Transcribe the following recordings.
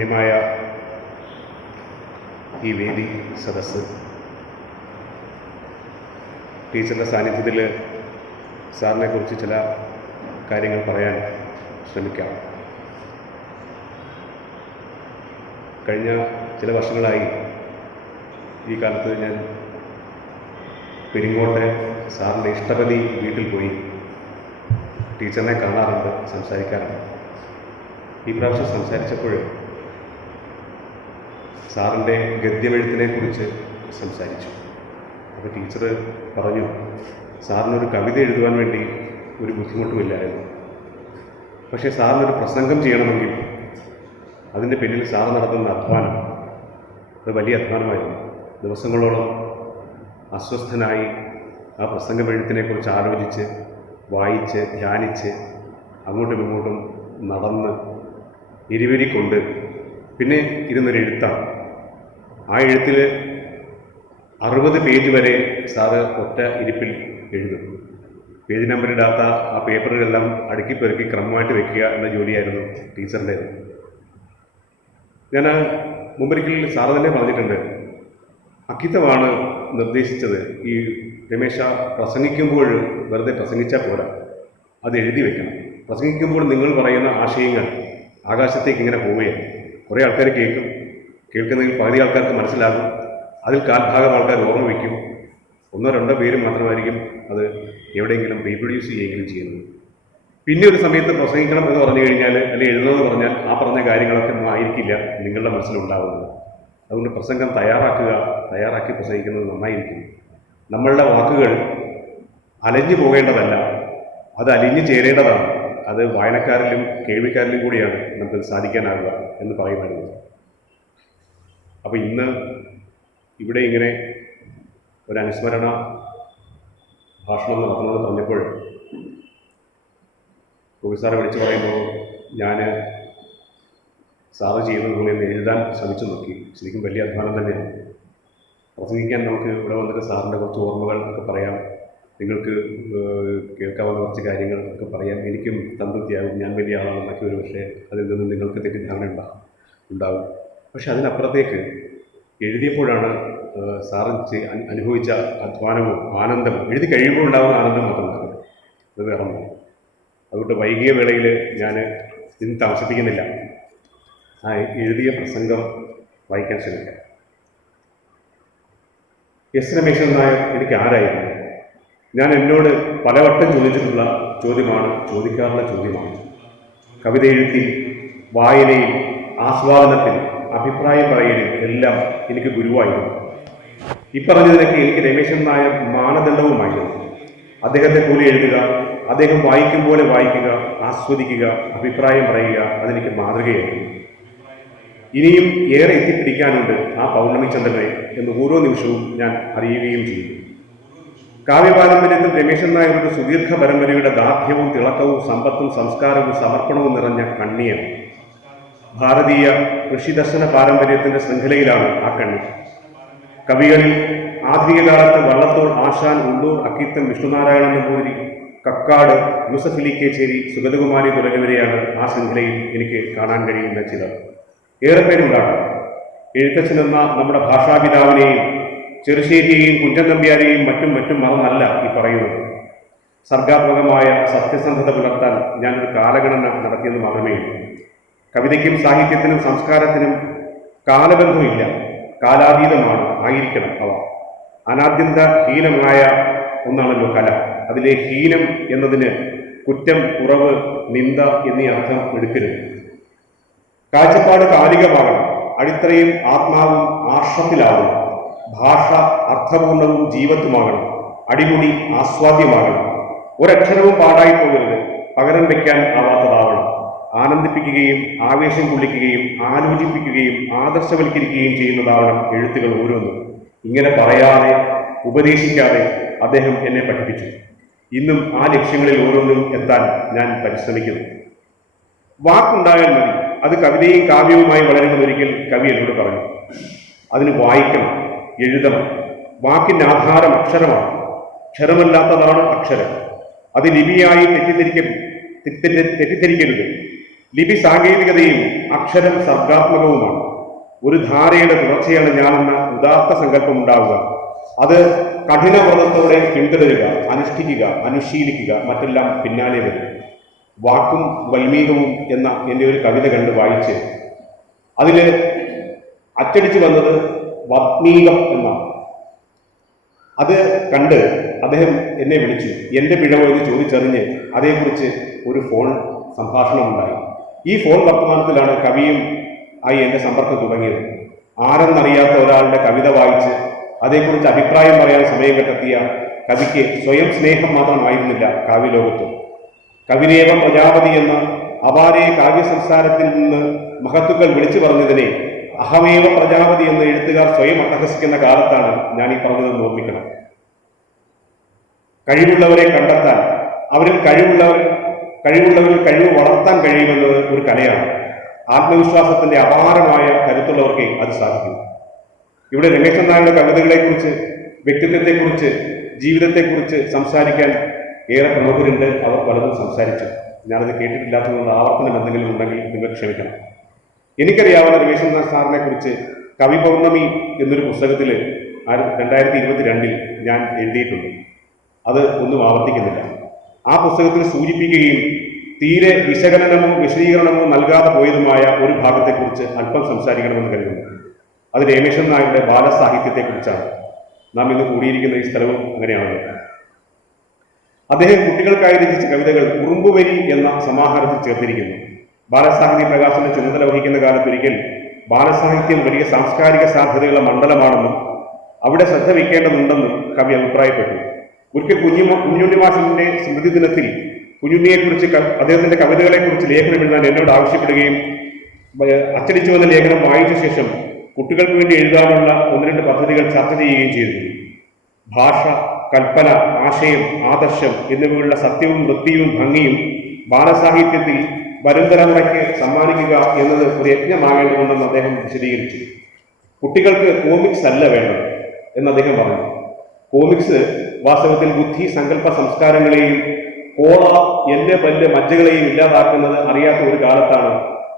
ധന്യമായ ഈ വേദി സദസ്സ്. ടീച്ചറുടെ സാന്നിധ്യത്തിൽ സാറിനെക്കുറിച്ച് ചില കാര്യങ്ങൾ പറയാൻ ശ്രമിക്കാം. കഴിഞ്ഞ ചില വർഷങ്ങളായി ഈ കാലത്ത് ഞാൻ പെരിങ്ങോട്ടെ സാറിന്റെ ഇഷ്ടപതി വീട്ടിൽ പോയി ടീച്ചറിനെ കാണാറുണ്ട് സംസാരിക്കാറുണ്ട്. ഈ പ്രാവശ്യം സംസാരിച്ചപ്പോൾ സാറിന്റെ ഗദ്യമെഴുത്തിനെ കുറിച്ച് സംസാരിച്ചു. അപ്പോൾ ടീച്ചർ പറഞ്ഞു സാറിനൊരു കവിത എഴുതുവാൻ വേണ്ടി ഒരു ബുദ്ധിമുട്ടുമില്ലായിരുന്നു. പക്ഷേ സാറിനൊരു പ്രസംഗം ചെയ്യണമെങ്കിൽ അതിന്റെ പിന്നിൽ സാർ നടത്തുന്ന അധ്വാനം അത് വലിയ അധ്വാനമായിരുന്നു. ദിവസങ്ങളോളം അസ്വസ്ഥനായി ആ പ്രസംഗം എഴുത്തിനെക്കുറിച്ച് ആലോചിച്ച് വായിച്ച് ധ്യാനിച്ച് അങ്ങോട്ടും ഇങ്ങോട്ടും നടന്ന് ഇരുവരിക്കൊണ്ട് പിന്നെ ഇരുന്നൊരു എഴുത്താണ്. ആ എഴുത്തിൽ അറുപത് പേജ് വരെ സാറ് ഒറ്റ ഇരിപ്പിൽ എഴുതും. പേജ് നമ്പർ ഇടാത്ത ആ പേപ്പറുകളെല്ലാം അടുക്കി പെറുക്കി ക്രമമായിട്ട് വെക്കുക എന്ന ജോലിയായിരുന്നു ടീച്ചറിന്റേത്. ഞാൻ മുമ്പൊരിക്കൽ സാറ് തന്നെ പറഞ്ഞിട്ടുണ്ട് അക്കിത്തമാണ് നിർദ്ദേശിച്ചത്. ഈ രമേശ പ്രസംഗിക്കുമ്പോൾ വെറുതെ പ്രസംഗിച്ചാൽ പോരാ. അത് എഴുതി വെക്കണം. പ്രസംഗിക്കുമ്പോൾ നിങ്ങൾ പറയുന്ന ആശയങ്ങൾ ആകാശത്തേക്ക് ഇങ്ങനെ പോവുകയാണ്. കുറേ ആൾക്കാർ കേൾക്കും. കേൾക്കുന്നതിൽ പകുതി ആൾക്കാർക്ക് മനസ്സിലാകും. അതിൽ കാൽഭാഗം ആൾക്കാർ ഓർമ്മ വയ്ക്കും. ഒന്നോ രണ്ടോ പേര് മാത്രമായിരിക്കും അത് എവിടെയെങ്കിലും റീപ്രൊഡ്യൂസ് ചെയ്യുകയും ചെയ്യുന്നത്. പിന്നെ ഒരു സമയത്ത് പ്രസംഗിക്കണം എന്ന് പറഞ്ഞു കഴിഞ്ഞാൽ അല്ലെങ്കിൽ എഴുതണമെന്ന് പറഞ്ഞാൽ ആ പറഞ്ഞ കാര്യങ്ങളൊക്കെ ഒന്നും ആയിരിക്കില്ല നിങ്ങളുടെ മനസ്സിലുണ്ടാവുന്നത്. അതുകൊണ്ട് പ്രസംഗം തയ്യാറാക്കുക തയ്യാറാക്കി പ്രസംഗിക്കുന്നത് നന്നായിരിക്കും. നമ്മളുടെ വാക്കുകൾ അലഞ്ഞു പോകേണ്ടതല്ല. അത് അലിഞ്ഞു ചേരേണ്ടതാണ്. അത് വായനക്കാരിലും കേൾവിക്കാരിലും കൂടിയാണ് നമുക്ക് സാധിക്കാനാകുക എന്ന് പറയുമായിരുന്നു അപ്പോൾ ഇന്ന് ഇവിടെ ഇങ്ങനെ ഒരു അനുസ്മരണ ഭാഷണം നടത്തണമെന്ന് പറഞ്ഞപ്പോൾ കോവിഡ് സാറെ വിളിച്ചു പറയുമ്പോൾ ഞാൻ സാറ് ചെയ്യുന്നത് പോലെ എഴുതാൻ ശ്രമിച്ചു നോക്കി. ശരിക്കും വലിയ അധ്വാനം തന്നെയാണ് പ്രസംഗിക്കാൻ നമുക്ക് ഇവിടെ വന്നിട്ട് സാറിന്റെ കുറച്ച് ഓർമ്മകൾ ഒക്കെ പറയാം. നിങ്ങൾക്ക് കേൾക്കാവുന്ന കുറച്ച് കാര്യങ്ങൾ ഒക്കെ പറയാം. എനിക്കും സംതൃപ്തിയാകും. ഞാൻ വലിയ ആളാണെന്നൊക്കെ ഒരു പക്ഷേ അതിൽ നിന്ന് നിങ്ങൾക്ക് തെറ്റിദ്ധാരണ ഉണ്ടാകും ഉണ്ടാകും. പക്ഷെ അതിനപ്പുറത്തേക്ക് എഴുതിയപ്പോഴാണ് സാറിന് സാറ് അനുഭവിച്ച അധ്വാനവും ആനന്ദവും. എഴുതി കഴിയുമ്പോൾ ഉണ്ടാകുന്ന ആനന്ദം മാത്രം അത് വേറെ അതുകൊണ്ട് വൈകിയ വേളയിൽ ഞാൻ ഇന്ന് താമസിപ്പിക്കുന്നില്ല. ആ എഴുതിയ പ്രസംഗം വായിക്കാൻ ശ്രമിക്കാം. എസ് രമേശൻ നായർ എനിക്ക് ആരായിരുന്നു? ഞാൻ എന്നോട് പലവട്ടം ചോദിച്ചിട്ടുള്ള ചോദ്യമാണ് ചോദിക്കാറുള്ള ചോദ്യമാണ്. കവിത എഴുതി വായനയിൽ ആസ്വാദനത്തിൽ അഭിപ്രായം പറയലിൽ എല്ലാം എനിക്ക് ഗുരുവായിരുന്നു. ഇപ്പറഞ്ഞതിനൊക്കെ എനിക്ക് രമേശൻ നായർ മാനദണ്ഡവുമായിരുന്നു. അദ്ദേഹത്തെ പോലെ എഴുതുക അദ്ദേഹം വായിക്കും പോലെ വായിക്കുക ആസ്വദിക്കുക അഭിപ്രായം പറയുക അതെനിക്ക് മാതൃകയായിരുന്നു. ഇനിയും ഏറെ എത്തിപ്പിടിക്കാനുണ്ട് ആ പൗർണമി ചന്ദ്രനെ എന്ന് ഓരോ നിമിഷവും ഞാൻ അറിയുകയും ചെയ്തു കാവ്യപാരമ്പര്യത്തിൽ രമേശൻ നായരുടെ സുദീർഘ പരമ്പരയുടെ ദാർഢ്യവും തിളക്കവും സമ്പത്തും സംസ്കാരവും സമർപ്പണവും നിറഞ്ഞ കണ്ണിയാണ് ഭാരതീയ ഋഷിദർശന പാരമ്പര്യത്തിന്റെ ശൃംഖലയിലാണ് ആ കണ്ണി. കവികളിൽ ആധുനിക കാലത്ത് വള്ളത്തോൾ ആശാൻ ഉള്ളൂർ അക്കിത്തം വിഷ്ണുനാരായണൻ നമ്പൂതിരി കക്കാട് യൂസഫ് അലി കേച്ചേരി സുഗതകുമാരി തുടങ്ങിയവരെയാണ് ആ ശൃംഖലയിൽ എനിക്ക് കാണാൻ കഴിയുന്ന ചിലർ. ഏറെ പേരുണ്ടാകും എഴുത്തച്ഛനെന്ന നമ്മുടെ ഭാഷാപിതാവിനെയും ചെറുശ്ശേരിയെയും കുഞ്ചൻ നമ്പ്യാരെയും മറ്റും മറ്റും മറന്നല്ല ഈ പറയുന്നത്. സർഗാത്മകമായ സത്യസന്ധത പുലർത്താൻ ഞാനൊരു കാലഗണന നടത്തിയെന്ന് മാത്രമേ കവിതയ്ക്കും സാഹിത്യത്തിനും സംസ്കാരത്തിനും കാലബന്ധമില്ല. കാലാതീതമാണ്. ആയിരിക്കണം അവ. അനാദ്യന്ത ഹീനമായ ഒന്നാണല്ലോ കല. അതിലെ ഹീനം എന്നതിന് കുറ്റം കുറവ് നിന്ദ എന്നീ അർത്ഥം എടുക്കരുത്. കാഴ്ചപ്പാട് കാലികമാകണം. അടിത്തറയും ആത്മാവും ആർഷത്തിലാകണം ഭാഷ അർത്ഥപൂർണവും ജീവത്തുമാകണം. അടിമുടി ആസ്വാദ്യമാകണം. ഒരക്ഷരവും പാടായി പോകരുത് പകരം വയ്ക്കാൻ ആവാത്തതാവണം. ആനന്ദിപ്പിക്കുകയും ആവേശം കൊള്ളിക്കുകയും ആലോചിപ്പിക്കുകയും ആദർശവൽക്കരിക്കുകയും ചെയ്യുന്നതാവണം എഴുത്തുകൾ ഓരോന്നും. ഇങ്ങനെ പറയാതെ ഉപദേശിക്കാതെ അദ്ദേഹം എന്നെ പഠിപ്പിച്ചു. ഇന്നും ആ ലക്ഷ്യങ്ങളിൽ ഓരോന്നും എത്താൻ ഞാൻ പരിശ്രമിക്കുന്നു. വാക്കുണ്ടായാൽ മതി. അത് കവിതയും കാവ്യവുമായി വളരുമെന്ന് ഒരിക്കൽ കവി എന്നോട് പറഞ്ഞു. അതിന് വായിക്കണം എഴുതണം. വാക്കിന്റെ ആധാരം അക്ഷരമാണ്. അക്ഷരമല്ലാത്തതാണ് അക്ഷരം. അത് ലിപിയായി തെറ്റിദ്ധരിക്ക തെറ്റി- തെറ്റിദ്ധരിക്കരുത്. ലിപി സാങ്കേതികതയും അക്ഷരം സർഗാത്മകവുമാണ്. ഒരു ധാരയുടെ തുടർച്ചയാണ് ഞാനെന്ന ഉദാത്ത സങ്കല്പം ഉണ്ടാവുക അത് കഠിന വ്രതത്തോടെ പിന്തുടരുക അനുഷ്ഠിക്കുക അനുശീലിക്കുക മറ്റെല്ലാം പിന്നാലെ വരും. വാക്കും വൈമീകവും എന്ന എന്റെ ഒരു കവിത കണ്ട് വായിച്ച് അതിൽ അച്ചടിച്ചു വന്നത് വത്മീകം എന്നാണ്. അത് കണ്ട് അദ്ദേഹം എന്നെ വിളിച്ചു. എന്റെ പിഴവ് എന്ന് ചോദിച്ചറിഞ്ഞ് അതേക്കുറിച്ച് ഒരു ഫോൺ സംഭാഷണം ഉണ്ടായി ഈ ഫോൺ വർത്തമാനത്തിലാണ് കവിയും ആയി എന്റെ സമ്പർക്കം തുടങ്ങിയത്. ആരെന്നറിയാത്ത ഒരാളുടെ കവിത വായിച്ച് അതേക്കുറിച്ച് അഭിപ്രായം പറയാൻ സമയം കണ്ടെത്തിയ കവിക്ക് സ്വയം സ്നേഹം മാത്രമായിരുന്നില്ല കാവ്യലോകത്ത് കവിനേവം പ്രജാപതി എന്ന അപാരേ കാവ്യ സംസാരത്തിൽ നിന്ന് മഹത്തുക്കൾ വിളിച്ചു പറഞ്ഞതിനെ അഹമേവ പ്രജാപതി എന്ന എഴുത്തുകാർ സ്വയം അട്ടഹസിക്കുന്ന കാലത്താണ് ഞാൻ ഈ പറഞ്ഞതെന്ന് ഓർമ്മിക്കണം. കഴിവുള്ളവരെ കണ്ടെത്താൻ അവരിൽ കഴിവുള്ളവർ കഴിവുള്ളവരിൽ കഴിവ് വളർത്താൻ കഴിയുമെന്നത് ഒരു കലയാണ്. ആത്മവിശ്വാസത്തിന്റെ അപാരമായ കരുത്തുള്ളവർക്ക് അത് സാധിക്കും. ഇവിടെ രമേശൻ നായരുടെ കവിതകളെക്കുറിച്ച് വ്യക്തിത്വത്തെക്കുറിച്ച് ജീവിതത്തെക്കുറിച്ച് സംസാരിക്കാൻ ഏറെ പ്രമുഖരുണ്ട്. അവർ പലതും സംസാരിച്ചു. ഞാനത് കേട്ടിട്ടില്ലാത്തതുകൊണ്ട് ആവർത്തനം എന്തെങ്കിലും ഉണ്ടെങ്കിൽ നിങ്ങൾ ക്ഷമിക്കണം. എനിക്കറിയാവുന്ന രമേശൻ സാറിനെ കുറിച്ച് കവി പൗർണമി എന്നൊരു പുസ്തകത്തിൽ രണ്ടായിരത്തി ഇരുപത്തിരണ്ടിൽ ഞാൻ എഴുതിയിട്ടുണ്ട്. അത് ഒന്നും ആവർത്തിക്കുന്നില്ല. ആ പുസ്തകത്തിൽ സൂചിപ്പിക്കുകയും തീരെ വിശകലനമോ വിശദീകരണമോ നൽകാതെ പോയതുമായ ഒരു ഭാഗത്തെക്കുറിച്ച് അല്പം സംസാരിക്കണമെന്ന് കരുതുന്നു. അത് രമേശൻ നായരുടെ ബാലസാഹിത്യത്തെക്കുറിച്ചാണ്. നാം ഇന്ന് കൂടിയിരിക്കുന്ന ഈ സ്ഥലവും അങ്ങനെയാണ്. അദ്ദേഹം കുട്ടികൾക്കായി രചിച്ച കവിതകൾ ഉറുമ്പുവരി എന്ന സമാഹാരത്തിൽ ചേർത്തിരിക്കുന്നു. ബാലസാഹിത്യ പ്രകാശന ചുമതല വഹിക്കുന്ന കാലത്തൊരിക്കൽ ബാലസാഹിത്യം വലിയ സാംസ്കാരിക സാധ്യതയുള്ള മണ്ഡലമാണെന്നും അവിടെ ശ്രദ്ധ വയ്ക്കേണ്ടതുണ്ടെന്നും കവി അഭിപ്രായപ്പെട്ടു. ഒരിക്കൽ കുഞ്ഞു കുഞ്ഞുണ്ണി മാഷന്റെ സ്മൃതി ദിനത്തിൽ കുഞ്ഞുണ്ണിയെക്കുറിച്ച് അദ്ദേഹത്തിന്റെ കവിതകളെക്കുറിച്ച് ലേഖനം എഴുതാൻ എന്നോട് ആവശ്യപ്പെടുകയും അച്ചടിച്ചു വന്ന ലേഖനം വായിച്ച ശേഷം കുട്ടികൾക്ക് വേണ്ടി എഴുതാനുള്ള ഒന്ന് രണ്ട് പദ്ധതികൾ ചർച്ച ചെയ്യുകയും ചെയ്തു. ഭാഷ കൽപ്പന ആശയം ആദർശം എന്നിവയുള്ള സത്യവും വൃത്തിയും ഭംഗിയും ബാലസാഹിത്യത്തിൽ വരും തലമുറയ്ക്ക് സമ്മാനിക്കുക എന്നത് ഒരു യജ്ഞമാകേണ്ടതുണ്ടെന്ന് അദ്ദേഹം വിശദീകരിച്ചു. കുട്ടികൾക്ക് കോമിക്സ് അല്ല വേണ്ടത് എന്ന് അദ്ദേഹം പറഞ്ഞു. കോമിക്സ് വാസ്തവത്തിൽ ബുദ്ധി സങ്കല്പ സംസ്കാരങ്ങളെയും കോള എന്റെ പല്ല് മജ്ജകളെയും ഇല്ലാതാക്കുന്നത് അറിയാത്ത ഒരു കാലത്താണ്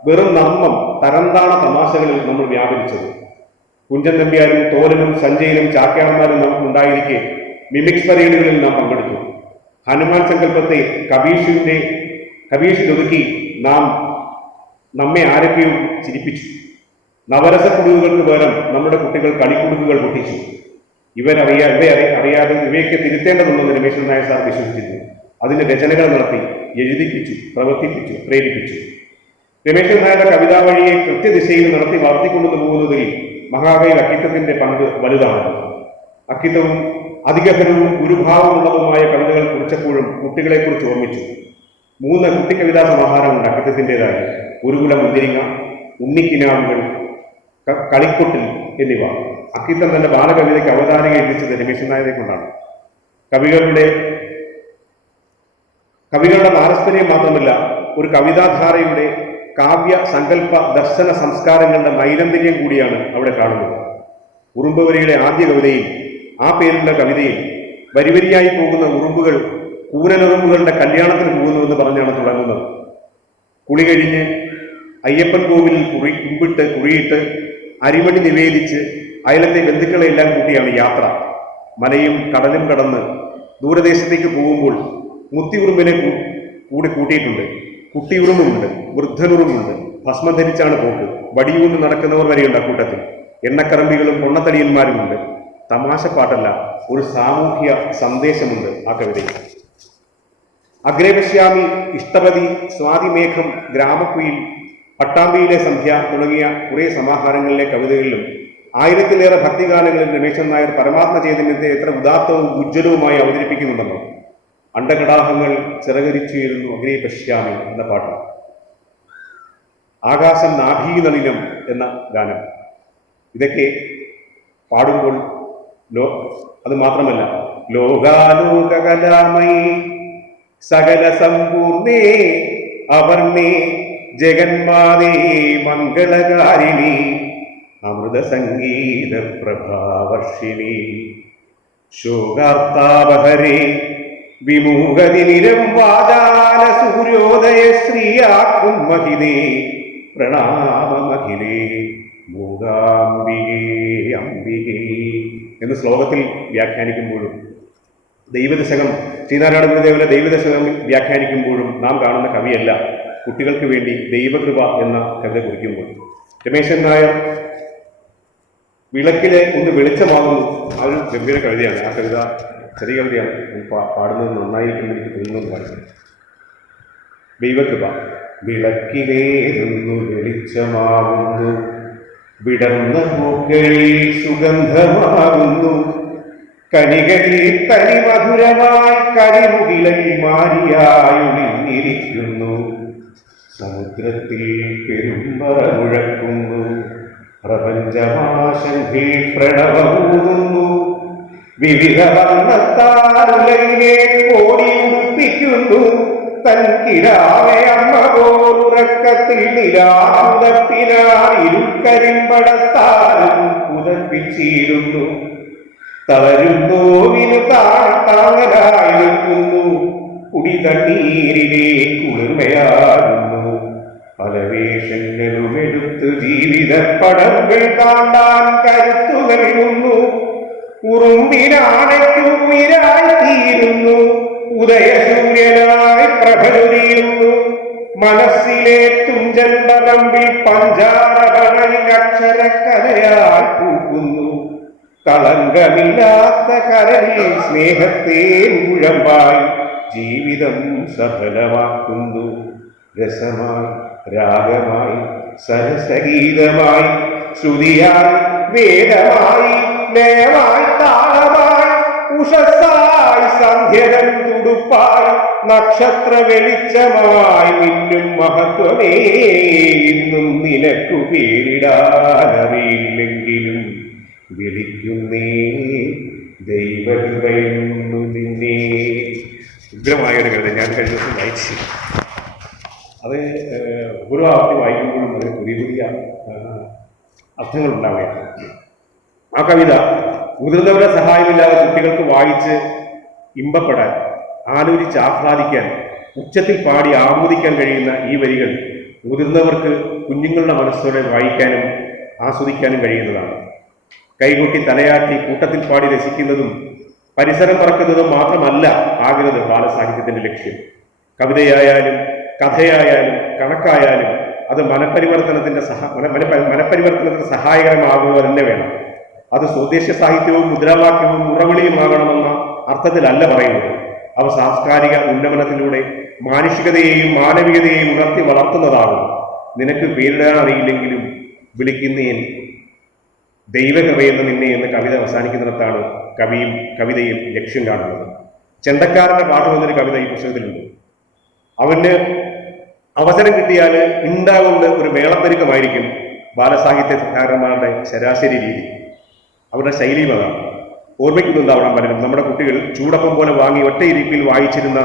വെറും നർമ്മം തരംതാണ തമാശകളിൽ നമ്മൾ വ്യാപരിച്ചത്. കുഞ്ചൻ നമ്പ്യാരും തോരനും സഞ്ജയിലും ചാക്യാർമാരും നമുക്ക് ഉണ്ടായിരിക്കെ മിമിക്സ് പരേഡുകളിൽ നാം പങ്കെടുത്തു. ഹനുമാൻ സങ്കല്പത്തെ കബീഷിന്റെ കബീഷിലൊതുക്കി നാം നമ്മെ ആരൊക്കെയും ചിരിപ്പിച്ചു. നവരസ കുടിവുകൾക്ക് പകരം നമ്മുടെ കുട്ടികൾ കളിക്കുടുക്കുകൾ പൊട്ടിച്ചു. ഇവരറിയാ ഇവയറി അറിയാതെ ഇവയൊക്കെ തിരുത്തേണ്ടതുണ്ടെന്ന് രമേശൻ നായർ സാർ വിശ്വസിച്ചിരുന്നു. അതിന്റെ രചനകൾ നടത്തി എഴുതിപ്പിച്ചു പ്രവർത്തിപ്പിച്ചു പ്രേരിപ്പിച്ചു. രമേശൻ നായരുടെ കവിതാ വഴിയെ കൃത്യദിശയിൽ നടത്തി വളർത്തിക്കൊണ്ടു പോകുന്നതിൽ മഹാകവി അക്കിത്തത്തിന്റെ പങ്ക് വലുതാണ്. അക്കിത്തവും അധികഹരവും ഗുരുഭാവമുള്ളതുമായ കവിതകൾ കുറിച്ചപ്പോഴും കുട്ടികളെക്കുറിച്ച് ഓർമ്മിച്ചു. മൂന്ന് കുട്ടിക്കവിതാ സമാഹാരമുണ്ട് അക്കിത്തത്തിന്റെതായി ഗുരുകുല മുന്തിരിങ്ങ ഉണ്ണിക്കിനാവുകൾ ക- കളിക്കൊട്ടിൽ എന്നിവ. അക്കിത്തം തന്റെ ബാലകവിതയ്ക്ക് അവതാരിക എത്തിച്ചത് രമേശൻ നായരെ കൊണ്ടാണ്. കവികളുടെ കവികളുടെ പാരസ്പര്യം മാത്രമല്ല ഒരു കവിതാധാരയുടെ കാവ്യ സങ്കല്പ ദർശന സംസ്കാരങ്ങളുടെ നൈരന്തര്യം കൂടിയാണ് അവിടെ കാണുന്നത്. ഉറുമ്പുവരിയുടെ ആദ്യ കവിതയിൽ ആ പേരിലുള്ള കവിതയിൽ വരിവരിയായി പോകുന്ന ഉറുമ്പുകൾ കൂനനുറുമ്പുകളുടെ കല്യാണത്തിന് പോകുന്നുവെന്ന് പറഞ്ഞാണ് തുടങ്ങുന്നത്. കുളി കഴിഞ്ഞ് അയ്യപ്പൻ കോവിലിൽ കുറി കുമ്പിട്ട് കുറിയിട്ട് അരിമണി നിവേദിച്ച് അയലത്തെ ബന്ധുക്കളെ എല്ലാം കൂട്ടിയാണ് യാത്ര. മലയും കടലും കടന്ന് ദൂരദേശത്തേക്ക് പോകുമ്പോൾ മുത്തിയുറുമ്പിനെ കൂടി കൂട്ടിയിട്ടുണ്ട്. കുട്ടിയുറുമ്പുണ്ട് വൃദ്ധനുറുമ്പുണ്ട് ഭസ്മം ധരിച്ചാണ് പോക്ക്. വടിയൂന്ന് നടക്കുന്നവർ വരെയുണ്ട് അക്കൂട്ടത്തിൽ. എണ്ണക്കറമ്പികളും പൊണ്ണത്തടിയന്മാരുമുണ്ട്. തമാശപ്പാട്ടല്ല ഒരു സാമൂഹ്യ സന്ദേശമുണ്ട് ആ കവിതയിൽ. അഗ്രേപശ്യാമി ഇഷ്ടപതി സ്വാതിമേഘം ഗ്രാമക്കുയിൽ പട്ടാമ്പിയിലെ സന്ധ്യ തുടങ്ങിയ കുറേ സമാഹാരങ്ങളിലെ കവിതകളിലും ആയിരത്തിലേറെ ഭക്തിഗാനങ്ങളിൽ രമേശൻ നായർ പരമാത്മ ചൈതന്യത്തെ എത്ര ഉദാത്തവും ഉജ്ജ്വലവുമായി അവതരിപ്പിക്കുന്നുണ്ടെന്നോ? അണ്ടകടാഹങ്ങൾ ചിറകരിച്ചുയരുന്നു അഗ്നി പശ്യാമി എന്ന പാട്ട്. ആകാശം നാഭീനളിനം എന്ന ഗാനം. ഇതൊക്കെ പാടുമ്പോൾ ലോ അത് മാത്രമല്ല ലോകാലോകകലാമയി സകല സമ്പൂർണേ അവർണേ ജഗന്മാതേ മംഗളകാരിണി അമൃത സംഗീത പ്രഭാവർഷിണി ശോകാർത്താപഹരേ വിമുഖതിനിരം വാചാല സൂര്യോദയ ശ്രീയാക്കും മഹിതേ. പ്രണാമമഖിലേ മൂകാംബികേ അംബികേ എന്ന ശ്ലോകത്തിൽ വ്യാഖ്യാനിക്കുമ്പോഴും ദൈവദശകം ശ്രീനാരായണ ഗുരുദേവന്റെ ദൈവദശകം വ്യാഖ്യാനിക്കുമ്പോഴും നാം കാണുന്ന കവിയല്ല കുട്ടികൾക്ക് വേണ്ടി ദൈവകൃപ എന്ന കവിത കുറിക്കുമ്പോൾ. രമേശൻ നായർ വിളക്കിലെ ഒന്ന് വെളിച്ചമാകുന്നു. ആ ഒരു ഗംഭീര കവിതയാണ്. ആ കവിത ചെറിയ കവിതയാണ്. പാടുന്നത് നന്നായിരിക്കും എനിക്ക് തോന്നുന്നു ദൈവകൃപ വിളക്കിലേതൊന്നു വെളിച്ചമാകുന്നു. വിടർന്ന പൂക്കളിൽ സുഗന്ധമാകുന്നു. കനികളിൽ തനിമധുരമായി കരിമുകിലൽ മാറിയായൊളിഞ്ഞിരിക്കുന്നു സമുദ്രത്തിൽ പെരുമ്പറ മുഴക്കുന്നു. പ്രപഞ്ചമാശങ്കിൽ പ്രണവമൂതുന്നു. വിവിധ വർണത്താരുലയിലെ കോടി ഉടുപ്പിക്കുന്നു. തൻ കിടാവെ അമ്മ പോലുറക്കത്തിൽ നിലാപുതപ്പിനാൽ ഇരുക്കരിമ്പടത്താലും പുതപ്പിച്ചിരുന്നു. തളരും നിൽക്കുന്നു. കുടി തണ്ണീരിലെ പല വേഷങ്ങളും എടുത്ത് ജീവിത പടങ്ങൾ താണ്ടാൻ കരുത്തുകളിരുന്നു നൽകുന്നു ഉറുമ്പിനാണയ്ക്കുയിരായി തീരുന്നു. ഉദയസൂര്യനായി പ്രഭചൊരിയുന്നു മനസ്സിലെ തുഞ്ചൻ പറമ്പിൽ പഞ്ചാരകളിൽ അക്ഷരക്കലയായി പൂക്കുന്നു. കളങ്കമില്ലാത്ത കരളിൽ സ്നേഹത്തെ മുഴമ്പായി ജീവിതം സഫലമാക്കുന്നു. രസമായി രാഗമായി സരസഗീതമായി ശ്രുതിയായി വേദമായി ലയമായി താളമായി ഉഷസായി സന്ധ്യതൻ തുടുപ്പായി നക്ഷത്ര വെളിച്ചമായി മിന്നും മഹത്വമേ ഇന്നും നിനക്കു പേരിടാനറിയില്ലെങ്കിലും വിളിക്കുന്നേ ദൈവകൃപയെന്നു നിന്നെ. ഉഗ്രമായ ഒരു ഞാൻ കഴിഞ്ഞ വായിച്ചു. അത് ഓരോ ആവർത്തി വായിക്കുമ്പോഴും അതിന് പുതിയ പുതിയ അർത്ഥങ്ങൾ ഉണ്ടാവുകയാണ് ആ കവിത മുതിർന്നവരുടെ സഹായമില്ലാതെ കുട്ടികൾക്ക് വായിച്ച് ഇമ്പപ്പെടാൻ ആലോചിച്ച് ആഹ്ലാദിക്കാൻ ഉച്ചത്തിൽ പാടി ആമോദിക്കാൻ കഴിയുന്ന ഈ വരികൾ മുതിർന്നവർക്ക് കുഞ്ഞുങ്ങളുടെ മനസ്സോടെ വായിക്കാനും ആസ്വദിക്കാനും കഴിയുന്നതാണ്. കൈകൊട്ടി തലയാട്ടി കൂട്ടത്തിൽ പാടി രസിക്കുന്നതും പരിസരം പറക്കുന്നതും മാത്രമല്ല ആകുന്നത് ബാലസാഹിത്യത്തിന്റെ ലക്ഷ്യം. കവിതയായാലും കഥയായാലും കണക്കായാലും അത് മനപരിവർത്തനത്തിന്റെ സഹ മന മന- മനപരിവർത്തനത്തിന് സഹായകരമാകുക തന്നെ വേണം. അത് സ്വദേശ സാഹിത്യവും മുദ്രാവാക്യവും മുറവിളിയുമാകണമെന്ന അർത്ഥത്തിലല്ല പറയുന്നത്. അവ സാംസ്കാരിക ഉന്നമനത്തിലൂടെ മാനുഷികതയെയും മാനവികതയെയും ഉണർത്തി വളർത്തുന്നതാകും. നിനക്ക് പേരിടാൻ അറിയില്ലെങ്കിലും വിളിക്കുന്നേൻ ദൈവകൃപയെന്ന് നിന്നെ എന്ന കവിത അവസാനിക്കുന്നിടത്താണ് കവിയും കവിതയും ലക്ഷ്യം കാണുന്നത്. ചെണ്ടക്കാരന്റെ പാട്ട് എന്നൊരു കവിത ഈ പുസ്തകത്തിലുണ്ട്. അവന് അവസരം കിട്ടിയാൽ ഉണ്ടാകേണ്ട ഒരു മേളപ്പെരുക്കമായിരിക്കും ബാലസാഹിത്യകാരന്മാരുടെ ശരാശരി രീതി. അവരുടെ ശൈലിയും അതാണ് ഓർമ്മിക്കുന്നുണ്ടാവണം പലരും. നമ്മുടെ കുട്ടികൾ ചൂടപ്പം പോലെ വാങ്ങി ഒറ്റയിരിപ്പിൽ വായിച്ചിരുന്ന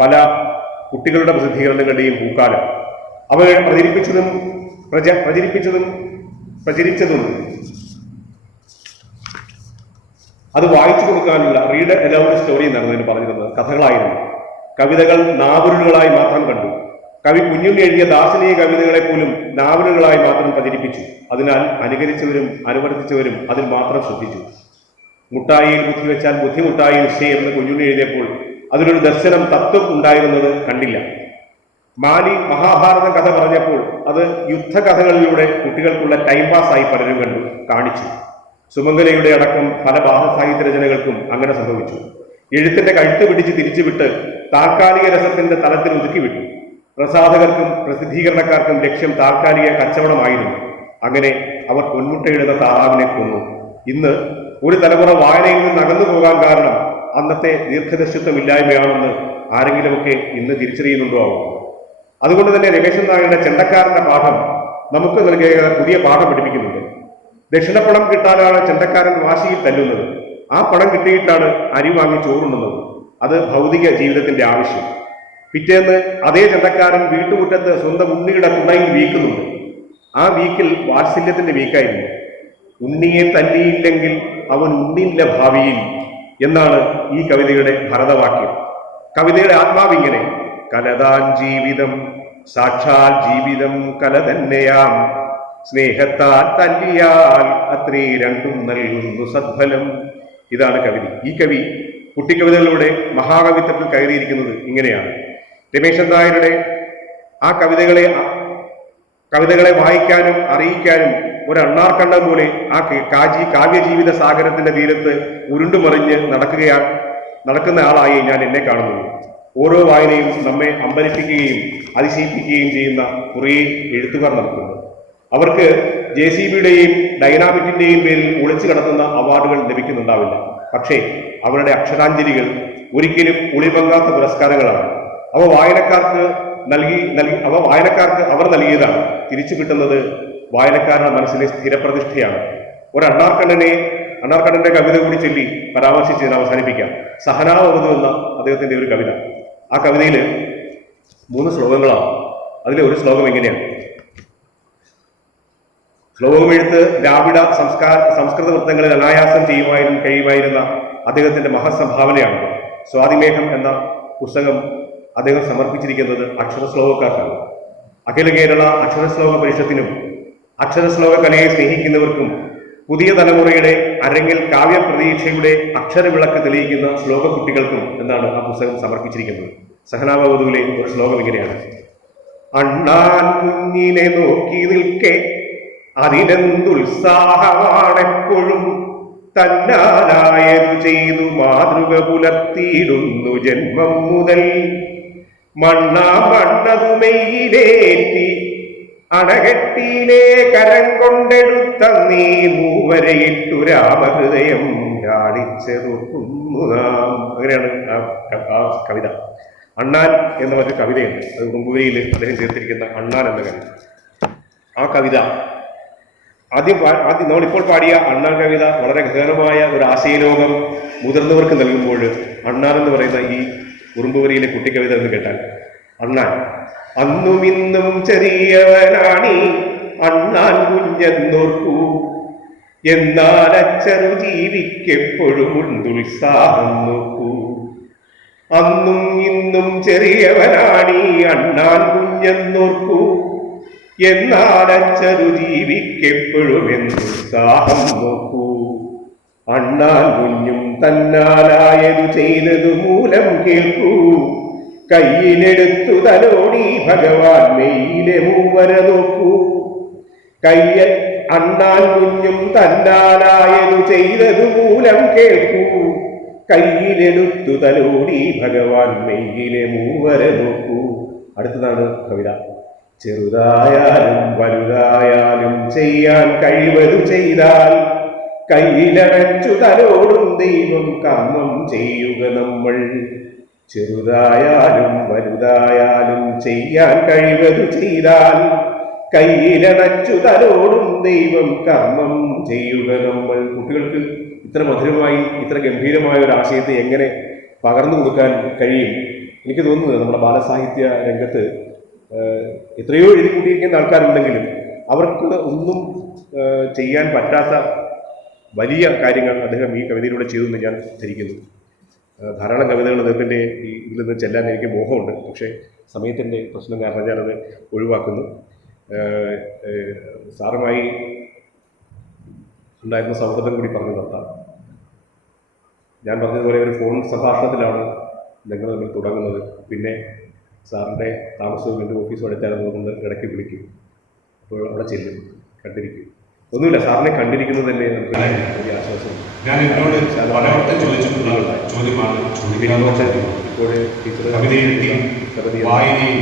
പല കുട്ടികളുടെ പ്രസിദ്ധീകരണങ്ങളുടെയും പൂക്കാലം. അവർ പ്രചരിപ്പിച്ചതും പ്രച പ്രചരിപ്പിച്ചതും പ്രചരിച്ചതും അത് വായിച്ചു കൊടുക്കാനുള്ള റീഡ് അലൗഡ് സ്റ്റോറി എന്നാണ് അതിന് പറഞ്ഞിരുന്നത്. കഥകളായിരുന്നു. കവിതകൾ നാവലുകളായി മാത്രം കണ്ടു. കവി കുഞ്ഞുണ്ണി എഴുതിയ ദാസനീയ കവിതകളെ പോലും നാവലുകളായി മാത്രം പ്രചരിപ്പിച്ചു. അതിനാൽ അനുകരിച്ചവരും അനുവർത്തിച്ചവരും അതിൽ മാത്രം ശ്രദ്ധിച്ചു. മുട്ടായിയിൽ ബുദ്ധി വെച്ചാൽ ബുദ്ധിമുട്ടായി നിശ്ചയം എന്ന് കുഞ്ഞുണ്ണി എഴുതിയപ്പോൾ അതിനൊരു ദർശനം തത്വം ഉണ്ടായിരുന്നത് കണ്ടില്ല. മാലി മഹാഭാരത കഥ പറഞ്ഞപ്പോൾ അത് യുദ്ധകഥകളിലൂടെ കുട്ടികൾക്കുള്ള ടൈം പാസ്സായി പലരും കണ്ടു കാണിച്ചു. സുമംഗലയുടെ അടക്കം പല ബാഹസാഹിത്യ രചനകൾക്കും അങ്ങനെ സംഭവിച്ചു. എഴുത്തിന്റെ കഴുത്ത് പിടിച്ച് തിരിച്ചുവിട്ട് താൽക്കാലിക രസത്തിന്റെ തലത്തിൽ ഒതുക്കിവിട്ടു പ്രസാധകർക്കും പ്രസിദ്ധീകരണക്കാർക്കും ലക്ഷ്യം താൽക്കാലിക കച്ചവടമായിരുന്നു. അങ്ങനെ അവർ പൊന്മുട്ടയിടുന്ന താറാവിനെ കൊന്നു. ഇന്ന് ഒരു തലമുറ വായനയിൽ നിന്ന് അകന്നു പോകാൻ കാരണം അന്നത്തെ ദീർഘദർശിത്വമില്ലായ്മയാണെന്ന് ആരെങ്കിലുമൊക്കെ ഇന്ന് തിരിച്ചറിയുന്നുണ്ടോ ആവും? അതുകൊണ്ട് തന്നെ രമേശൻ നായരുടെ ചെണ്ടക്കാരന്റെ പാഠം നമുക്ക് നൽകിയ പുതിയ പാഠം പഠിപ്പിക്കുന്നുണ്ട്. ദക്ഷിണപ്പണം കിട്ടാനാണ് ചെണ്ടക്കാരൻ വാശിയിൽ തല്ലുന്നത്. ആ പണം കിട്ടിയിട്ടാണ് അരി വാങ്ങി ചോറുണ്ണുന്നത്. അത് ഭൗതിക ജീവിതത്തിന്റെ ആവശ്യം. പിറ്റേന്ന് അതേ ചന്തക്കാരൻ വീട്ടുമുറ്റത്ത് സ്വന്തം ഉണ്ണിയുടെ തുണയിൽ വീക്കുന്നുണ്ട്. ആ വീക്കിൽ വാത്സല്യത്തിന്റെ വീക്കായിരുന്നു. ഉണ്ണിയെ തല്ലിയില്ലെങ്കിൽ അവൻ ഉണ്ണിയില്ല ഭാവിയിൽ എന്നാണ് ഈ കവിതയുടെ ഭരതവാക്യം. കവിതയുടെ ആത്മാവിങ്ങനെ കലതാൻ ജീവിതം സാക്ഷാൽ ജീവിതം കല തന്നെയാം സ്നേഹത്താൽ തല്ലിയാൽ അത്രേ രണ്ടും നൽകുന്നു സദ്ഫലം. ഇതാണ് കവിത. ഈ കവി കുട്ടിക്കവിതകളിലൂടെ മഹാകവിത്വത്തിൽ കയറിയിരിക്കുന്നത് ഇങ്ങനെയാണ്. രമേശൻ നായരുടെ ആ കവിതകളെ കവിതകളെ വായിക്കാനും അറിയിക്കാനും ഒരു അണ്ണാർക്കണ്ടം പോലെ ആ കാജി കാവ്യജീവിത സാഗരത്തിന്റെ തീരത്ത് ഉരുണ്ടുമറിഞ്ഞ് നടക്കുകയാ നടക്കുന്ന ആളായി ഞാൻ എന്നെ കാണുന്നു. ഓരോ വായനയും നമ്മെ അമ്പരിപ്പിക്കുകയും അതിശയിപ്പിക്കുകയും ചെയ്യുന്ന കുറേ എഴുത്തുകാർ നമുക്കുണ്ട്. അവർക്ക് ജെ സി ബിയുടെയും ഡൈനാമിറ്റിന്റെയും പേരിൽ ഒളിച്ചു കടത്തുന്ന അവാർഡുകൾ ലഭിക്കുന്നുണ്ടാവില്ല. പക്ഷേ അവരുടെ അക്ഷരാഞ്ജലികൾ ഒരിക്കലും ഒളിമങ്ങാത്ത പുരസ്കാരങ്ങളാണ്. അവ വായനക്കാർക്ക് നൽകി നൽകി അവ വായനക്കാർക്ക് അവർ നൽകിയതാണ്. തിരിച്ചു കിട്ടുന്നത് വായനക്കാരുടെ മനസ്സിലെ സ്ഥിരപ്രതിഷ്ഠയാണ്. ഒരു അണ്ണാർക്കണ്ണനെ അണ്ണാർക്കണ്ണന്റെ കവിത കൂടി ചൊല്ലി പരാമർശിച്ച് ഞാൻ അവസാനിപ്പിക്കാം. സഹനാവതു എന്ന അദ്ദേഹത്തിന്റെ ഒരു കവിത. ആ കവിതയിൽ മൂന്ന് ശ്ലോകങ്ങളാണ്. അതിലെ ഒരു ശ്ലോകം എങ്ങനെയാണ് ശ്ലോകമെഴുത്ത് ദ്രാവിഡ സംസ്കാര സംസ്കൃത വൃത്തങ്ങളിൽ അനായാസം ചെയ്യുമായിരുന്നു കഴിയുമായിരുന്ന അദ്ദേഹത്തിന്റെ മഹസംഭാവനയാണ് സ്വാതിമേഘം എന്ന പുസ്തകം അദ്ദേഹം സമർപ്പിച്ചിരിക്കുന്നത് അക്ഷരശ്ലോകക്കാർക്കാണ്. അഖില കേരള അക്ഷരശ്ലോക പരിഷത്തിനും അക്ഷരശ്ലോക കലയെ സ്നേഹിക്കുന്നവർക്കും പുതിയ തലമുറയുടെ അരങ്ങിൽ കാവ്യപ്രതീക്ഷയുടെ അക്ഷരവിളക്ക് തെളിയിക്കുന്ന ശ്ലോക കുട്ടികൾക്കും എന്നാണ് ആ പുസ്തകം സമർപ്പിച്ചിരിക്കുന്നത്. സഹനാഭവധുവിലെ ഒരു ശ്ലോകം ഇങ്ങനെയാണ്. അണ്ണാൻ കുഞ്ഞിനെ നോക്കി നിൽക്കെ അതിനെന്തുത്സാഹമാണെപ്പോഴും തന്നാലായതു ചെയ്തു മാതൃക പുലർത്തിയിടുന്നു ജന്മം മുതൽ. മണ്ണാ മണ്ണതു മെയ്യിലേറ്റി അണകെട്ടിയിലെ കരം കൊണ്ടെടുത്ത നീ മൂവരയിട്ടു രാമഹൃദയം കാണിച്ചതൊക്കുന്നു നാം. അങ്ങനെയാണ് ആ കവിത. അണ്ണാൻ എന്ന മറ്റൊരു കവിതയുണ്ട്. അത് മുമ്പുവരിയിൽ അദ്ദേഹം ചേർത്തിരിക്കുന്ന അണ്ണാൻ എന്ന കവിത. ആ കവിത. ആദ്യം ആദ്യം നമ്മളിപ്പോൾ പാടിയ അണ്ണാൻ കവിത വളരെ ഗഹനമായ ഒരു ആശയലോകം മുതിർന്നവർക്ക് നൽകുമ്പോൾ അണ്ണാൻ എന്ന് പറയുന്ന ഈ ഉറുമ്പുവരിയിലെ കുട്ടിക്കവിത എന്ന് കേട്ടാൽ അണ്ണാൻ അന്നും ഇന്നും ചെറിയവനാണി അണ്ണാൻ കുഞ്ഞെന്നോർക്കൂ. എന്നാൽ അച്ചറു ജീവിക്കെപ്പോഴും ഉൾസാഹം നോക്കൂ. അന്നും ഇന്നും ചെറിയവനാണി അണ്ണാൻ കുഞ്ഞെന്നോർക്കൂ. എന്നാൽ അച്ചറു ജീവിക്കെപ്പോഴും എന്തുത്സാഹം നോക്കൂ. അണ്ണാൻ കുഞ്ഞും തന്നാലായതു ചെയ്തതു മൂലം കേൾക്കൂ. കയ്യിലെടുത്തു തലോടി ഭഗവാൻ മെയ്യിലെ മൂവര നോക്കൂ. കയ്യ അണ്ണാൻ കുഞ്ഞും തന്നാലായതു ചെയ്തതു മൂലം കേൾക്കൂ. കയ്യിലെടുത്തു തലോടി ഭഗവാൻ മെയ്യിലെ മൂവര നോക്കൂ. അടുത്തതാണ് കവിത. ചെറുതായാലും വലുതായാലും ചെയ്യാൻ കഴിവതു ചെയ്താൽ കയ്യിലടച്ചു തലോടും ദൈവം കർമ്മം ചെയ്യുക നമ്മൾ. ചെറുതായാലും വലുതായാലും ചെയ്യാൻ കഴിവതു ചെയ്താൽ കയ്യിലടച്ചു തലോടും ദൈവം കർമ്മം ചെയ്യുക നമ്മൾ. കുട്ടികൾക്ക് ഇത്ര മധുരമായി ഇത്ര ഗംഭീരമായ ഒരു ആശയത്തെ എങ്ങനെ പകർന്നു കൊടുക്കാൻ കഴിയും? എനിക്ക് തോന്നുന്നത് നമ്മുടെ ബാലസാഹിത്യ രംഗത്ത് എത്രയോ എഴുതി കൂട്ടിയിരിക്കുന്ന ആൾക്കാരുണ്ടെങ്കിലും അവർക്ക് ഒന്നും ചെയ്യാൻ പറ്റാത്ത വലിയ കാര്യങ്ങൾ അദ്ദേഹം ഈ കവിതയിലൂടെ ചെയ്തു എന്ന് ഞാൻ ധരിക്കുന്നു. ധാരാളം കവിതകൾ അദ്ദേഹത്തിന്റെ ഈ ഇതിൽ നിന്ന് ചെല്ലാൻ എനിക്ക് മോഹമുണ്ട്. പക്ഷേ സമയത്തിന്റെ പ്രശ്നം കാരണം ഞാനത് ഒഴിവാക്കുന്നു. സാറുമായി ഉണ്ടായിരുന്ന സൗഹൃദം കൂടി പറഞ്ഞു നിർത്താം. ഞാൻ പറഞ്ഞതുപോലെ ഒരു ഫോൺ സംഭാഷണത്തിലാണ് ഞങ്ങൾ തമ്മിൽ തുടങ്ങുന്നത്. പിന്നെ സാറിന്റെ താമസവും എന്റെ ഓഫീസും അടുത്തായിരുന്നതുകൊണ്ട് ഇടയ്ക്ക് വിളിക്കും. അപ്പോൾ അവിടെ ചെല്ലും കണ്ടിരിക്കും. ഒന്നുമില്ല സാറിനെ കണ്ടിരിക്കുന്നത് തന്നെ നമുക്ക് വലിയ ആശ്വാസമുണ്ട് ഞാൻ എന്നോട് പലവട്ടം ചോദിച്ചിട്ടുള്ള ചോദ്യമാണ് ഇപ്പോൾ ടീച്ചർ കവിതയെഴുതി വായനയും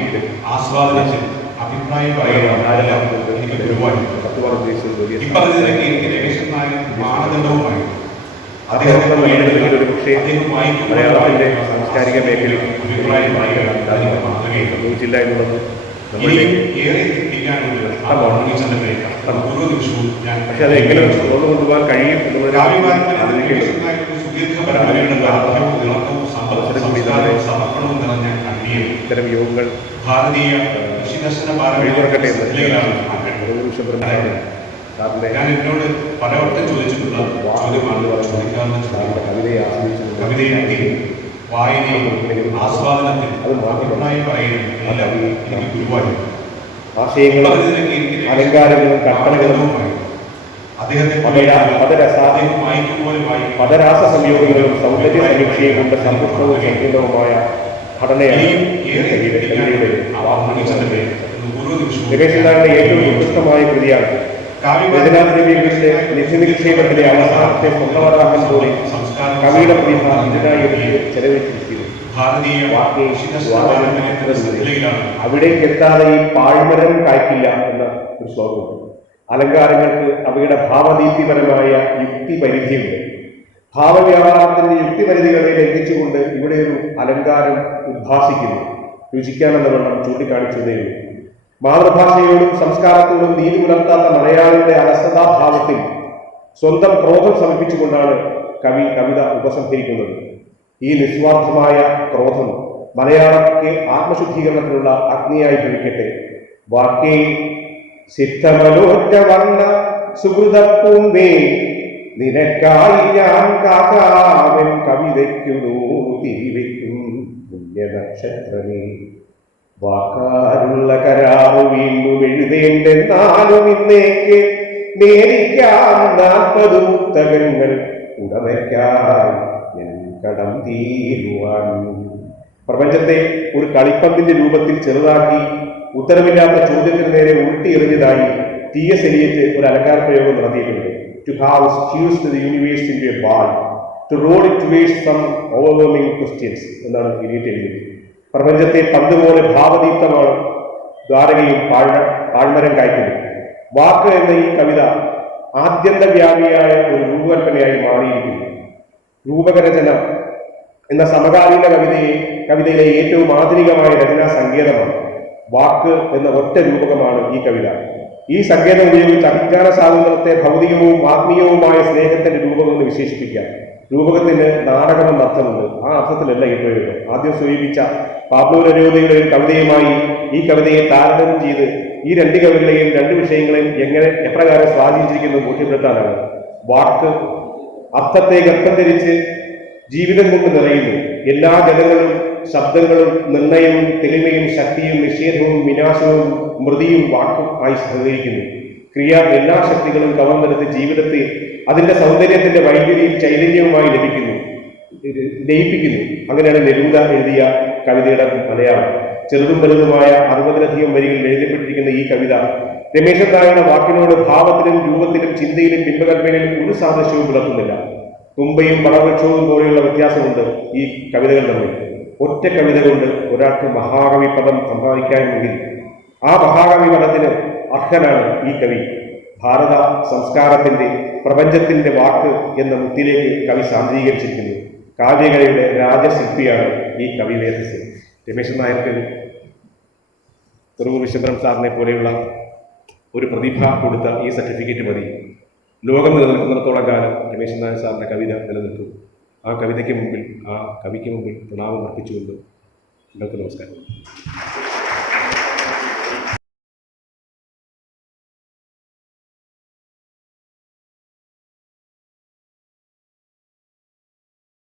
ആസ്വാദനത്തിൽ അഭിപ്രായം പറയാനെല്ലാം എനിക്ക് ഒരുപാട് പത്ത് വലിയ ഈ പറഞ്ഞതിലേക്ക് എനിക്ക് രമേശൻ നായർ മാനദണ്ഡവുമായി അദ്ദേഹം ഒരു പക്ഷേ സാംസ്കാരിക മേഖലയിൽ അഭിപ്രായം പറയുക അതിന് മാതൃകയില്ല എന്നുള്ളത് പക്ഷെ അത് എങ്ങനെ തുറന്നു കൊണ്ടുപോകാൻ കഴിയും ഇത്തരം യോഗങ്ങൾ ഭാരതീയ നിമിഷം ഞാൻ എന്നോട് പലവട്ടം ചോദിച്ചിട്ടുള്ള ചോദ്യമാണ്. ചോദിക്കാവുന്ന ചോദ്യം സാറിന്റെ കവിതയെ ആസ്വദിച്ചു കവിതയെഴുതി വായനയും ആസ്വാദനത്തിൽ പൂർണമായി പറയുന്നു എല്ലാം എനിക്ക് ഗുരുവായൂർ. ആശയങ്ങളും അലങ്കാരങ്ങളും കൽപ്പനകളും അദ്ദേഹത്തെ പദരാ- പദരസ- സംയോഗങ്ങളും സൗന്ദര്യ സമീക്ഷയും കൊണ്ട് സമ്പുഷ്ടവും സങ്കീർണവുമായ ഘടനയാണ് രമേശനാരുടെ ഏറ്റവും ഉത്കൃഷ്ടമായ കൃതിയാണ്. രചനാദ്രവ്യങ്ങളുടെ നിധിനിക്ഷേപത്തിലെ അവസാനത്തെ സ്വന്തമാക്കാൻ പോലെ കവിയുടെ പ്രതിഭ ഇതിനായി ചെലവഴിച്ചിരിക്കുന്നു വാഗ്മിയുടെ ശ്രദ്ധയിലാണ്. അവിടേക്ക് എത്താതെ ഈ പാഴ്മരം കായ്ക്കില്ല എന്ന ഒരു ശ്ലോകമുണ്ട്. അലങ്കാരങ്ങൾക്ക് അവയുടെ ഭാവനീതിപരമായ യുക്തി പരിധിയുണ്ട് ഭാവവ്യാപാരത്തിന്റെ യുക്തിപരിധികളെ ലംഘിച്ചുകൊണ്ട് ഇവിടെ ഒരു അലങ്കാരം ഉദ്ഭാസിക്കുന്നു. രുചിക്കാനെന്ന വണ്ണം ചൂണ്ടിക്കാണിച്ചതേ ഉള്ളൂ മാതൃഭാഷയോടും സംസ്കാരത്തോടും നീതി പുലർത്താത്ത മലയാളിയുടെ അലസതാഭാവത്തിൽ സ്വന്തം ക്രോധം സമർപ്പിച്ചുകൊണ്ടാണ് കവി കവിത ഉപസംഹരിക്കുന്നത്. ഈ നിസ്വാർത്ഥമായ ക്രോധം മലയാളത്തെ ആത്മശുദ്ധീകരണത്തിനുള്ള അഗ്നിയായി ഭവിക്കട്ടെ വാക്കേ സിദ്ധമനോറ്റ വർണ സുഹൃതപ്പൂമ്പേ നിനക്കായി ഞാൻ കാക്കാവൻ കവിതയ്ക്കു തിരിവയ്ക്കും പുണ്യനക്ഷത്രമേ. വാക്കാരുള്ള കരാറ് വീണ്ടും എഴുതേണ്ടെന്നാലും ഇന്നേക്ക് നേരിക്കാം നാൽപ്പത് പുസ്തകങ്ങൾ ഉടമയ്ക്കായി കടം തീരുവാൻ. പ്രപഞ്ചത്തെ ഒരു കളിപ്പന്തിന്റെ രൂപത്തിൽ ചെറുതാക്കി ഉത്തരമില്ലാത്ത ചോദ്യത്തിന് നേരെ ഉരുട്ടിയെറിഞ്ഞതായി ടി. എസ്. എലിയറ്റ് ഒരു അലങ്കാര പ്രയോഗം നടത്തിയിട്ടുണ്ട് to have squeezed the universe ball to roll it waste some overwhelming questions എന്നാണ് എലിയറ്റ് എഴുതിയത്. പ്രപഞ്ചത്തെ പന്ത് പോലെ ഭാവദീപ്തമാണ് ദ്വാരകയും പാഴ്മ പാഴ്മരം കായ്ക്കുന്നു വാക്ക് എന്ന ഈ കവിത ആദ്യന്തവ്യാപിയായ ഒരു രൂപകൽപ്പനയായി മാറിയിരിക്കുന്നു. രൂപകരചന എന്ന സമകാലീന കവിതയെ കവിതയിലെ ഏറ്റവും ആധുനികമായ രചനാ സങ്കേതമാണ് വാക്ക് എന്ന ഒറ്റ രൂപകമാണ് ഈ കവിത. ഈ സങ്കേതം ഉപയോഗിച്ച് അഭിജ്ഞാന സ്വാതന്ത്ര്യത്തെ ഭൗതികവും ആത്മീയവുമായ സ്നേഹത്തിന്റെ രൂപം എന്ന് വിശേഷിപ്പിക്കാം. രൂപകത്തിന് നാടകമെന്ന അർത്ഥമുണ്ട്. ആ അർത്ഥത്തിലല്ല ഈ പ്രയോഗം. ആദ്യം സൂചിപ്പിച്ച പാബ്ലോ ഒരു കവിതയുമായി ഈ കവിതയെ താരതമ്യം ചെയ്ത് ഈ രണ്ട് കവികളെയും രണ്ട് വിഷയങ്ങളെയും എങ്ങനെ എപ്രകാരം സ്വാധീനിച്ചിരിക്കുന്നത് ബോധ്യപ്പെടുത്താനാണ്. വാക്ക് അർത്ഥത്തെ ഗർഭം ധരിച്ച് ജീവിതം കൊണ്ട് നിറയുന്നു. എല്ലാ ജനങ്ങളും ശബ്ദങ്ങളും നിർണയവും തെളിമയും ശക്തിയും നിഷേധവും വിനാശവും മൃതിയും വാക്കും ആയി സഹകരിക്കുന്നു. ക്രിയ എല്ലാ ശക്തികളും കവർന്നെടുത്ത് ജീവിതത്തെ അതിന്റെ സൗന്ദര്യത്തിന്റെ വൈദ്യുതിയും ചൈതന്യവുമായി ലഭിക്കുന്നു. ലയിപ്പിക്കുന്നു. അങ്ങനെയാണ് നെരൂദ എഴുതിയ കവിതയുടെ മലയാളം. ചെറുതും വലുതുമായ അറുപതിലധികം വരികളിൽ എഴുതപ്പെട്ടിരിക്കുന്ന ഈ കവിത രമേശൻ നായരുടെ വാക്കിനോട് ഭാവത്തിലും രൂപത്തിലും ചിന്തയിലും ബിംബകൽപ്പനയിലും ഒരു സാദൃശ്യവും പുലർത്തുന്നില്ല. തുമ്പയും പടവൃക്ഷവും പോലെയുള്ള വ്യത്യാസമുണ്ട് ഈ കവിതകൾ തമ്മിൽ. ഒറ്റ കവിത കൊണ്ട് ഒരാൾക്ക് മഹാകവി പദം സമ്പാദിക്കാമെങ്കിൽ ആ മഹാകവി പദത്തിന് അർഹനാണ് ഈ കവി. ഭാരത സംസ്കാരത്തിന്റെ പ്രപഞ്ചത്തിന്റെ വാക്ക് എന്ന മുത്തിലേക്ക് കവി സാന്ദ്രീകരിച്ചിരിക്കുന്നു. കാവ്യകലയുടെ രാജശില്പിയാണ് ഈ കവി വേദസ് രമേശൻ നായർക്ക് തുറവൂർ വിശ്വംബരം സാറിനെ പോലെയുള്ള ഒരു പ്രതിഭ കൊടുത്ത ഈ സർട്ടിഫിക്കറ്റ് മതി. ലോകം നിലനിൽക്കുന്നിടത്തോളം കാലം രമേശൻ നായർ സാറിന്റെ കവിത നിലനിൽക്കും. ആ കവിതയ്ക്ക് മുമ്പിൽ ആ കവിക്ക് മുമ്പിൽ പ്രണാമം അർപ്പിച്ചുകൊണ്ട് നിങ്ങൾക്ക് നമസ്കാരം.